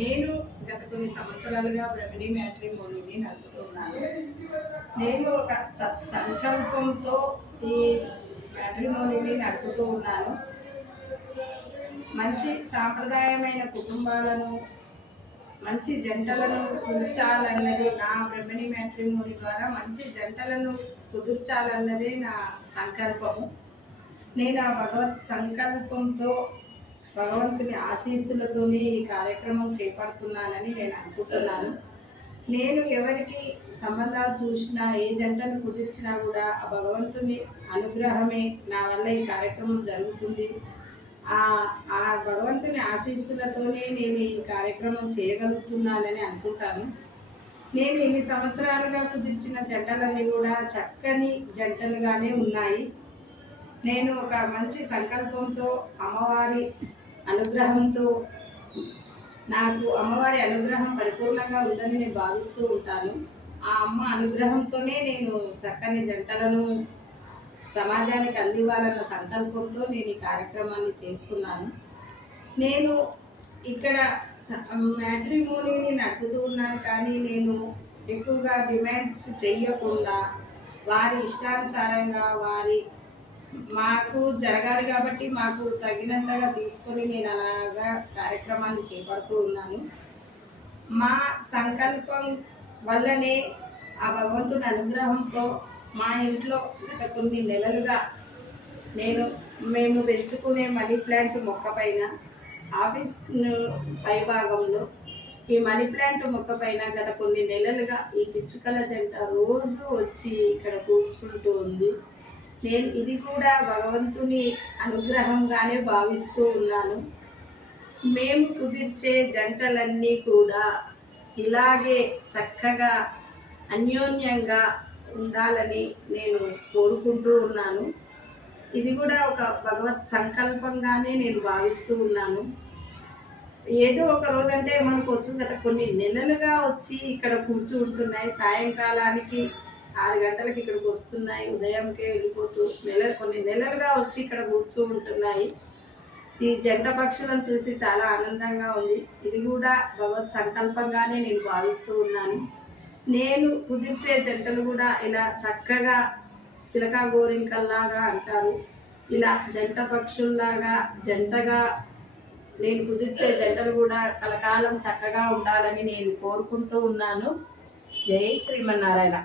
నేను గత కొన్ని సంవత్సరాలుగా బ్రహ్మిణి మ్యాట్రిమోనీని నడుపుతున్నాను. నేను ఒక సత్ సంకల్పంతో ఈ మ్యాట్రిమోనీని నడుపుతూ ఉన్నాను. మంచి సాంప్రదాయమైన కుటుంబాలను మంచి జంటలను కుదుర్చాలన్నది నా బ్రహ్మణి మ్యాట్రిమోని ద్వారా మంచి జంటలను కుదుర్చాలన్నదే నా సంకల్పము. నేను ఆ భగవత్ సంకల్పంతో భగవంతుని ఆశీస్సులతోనే ఈ కార్యక్రమం చేపడుతున్నానని నేను అనుకుంటున్నాను. నేను ఎవరికి సంబంధాలు చూసినా ఏ జంటను కుదిర్చినా కూడా ఆ భగవంతుని అనుగ్రహమే నా వల్ల ఈ కార్యక్రమం జరుగుతుంది. ఆ ఆ భగవంతుని ఆశీస్సులతోనే నేను ఈ కార్యక్రమం చేయగలుగుతున్నానని అనుకుంటాను. నేను ఇన్ని సంవత్సరాలుగా కుదిర్చిన జంటలన్నీ కూడా చక్కని జంటలుగానే ఉన్నాయి. నేను ఒక మంచి సంకల్పంతో అమ్మవారి అనుగ్రహంతో నాకు అమ్మవారి అనుగ్రహం పరిపూర్ణంగా ఉందని నేను భావిస్తూ ఉంటాను. ఆ అమ్మ అనుగ్రహంతోనే నేను చక్కని జంటలను సమాజానికి అందివ్వాలన్న సంకల్పంతో నేను ఈ కార్యక్రమాన్ని చేస్తున్నాను. నేను ఇక్కడ మ్యాట్రిమోనీని నడుపుతూ ఉన్నాను కానీ నేను ఎక్కువగా డిమాండ్స్ చెయ్యకుండా వారి ఇష్టానుసారంగా వారి మాకు జరగాలి కాబట్టి మాకు తగినంతగా తీసుకొని నేను అలాగా కార్యక్రమాన్ని చేపడుతూ ఉన్నాను. మా సంకల్పం వల్లనే ఆ భగవంతుని అనుగ్రహంతో మా ఇంట్లో గత కొన్ని నెలలుగా నేను మేము పెంచుకునే మనీ ప్లాంట్ మొక్క పైన ఆఫీస్ పైభాగంలో ఈ మనీ ప్లాంట్ మొక్క పైన గత కొన్ని నెలలుగా ఈ పిచ్చుకల జంట రోజు వచ్చి ఇక్కడ కూర్చుంటూ ఉంది. నేను ఇది కూడా భగవంతుని అనుగ్రహంగానే భావిస్తూ ఉన్నాను. మేము కుదిర్చే జంటలన్నీ కూడా ఇలాగే చక్కగా అన్యోన్యంగా ఉండాలని నేను కోరుకుంటూ ఉన్నాను. ఇది కూడా ఒక భగవత్ సంకల్పంగానే నేను భావిస్తూ ఉన్నాను. ఏదో ఒక రోజంటే మనకు వచ్చు గత కొన్ని నెలలుగా వచ్చి ఇక్కడ కూర్చుంటున్నాయి. సాయంకాలానికి ఆరు గంటలకి ఇక్కడికి వస్తున్నాయి. ఉదయంకే వెళ్ళిపోతూ నెల కొన్ని నెలలుగా వచ్చి ఇక్కడ కూర్చో ఉంటున్నాయి. ఈ జంట పక్షులను చూసి చాలా ఆనందంగా ఉంది. ఇది కూడా భగవత్ సంకల్పంగానే నేను భావిస్తూ ఉన్నాను. నేను కుదిర్చే జంటలు కూడా ఇలా చక్కగా చిలక గోరింకల్లాగా అంటారు. ఇలా జంట పక్షుల్లాగా జంటగా నేను కుదిర్చే జంటలు కూడా కలకాలం చక్కగా ఉండాలని నేను కోరుకుంటూ ఉన్నాను. జై శ్రీమన్నారాయణ.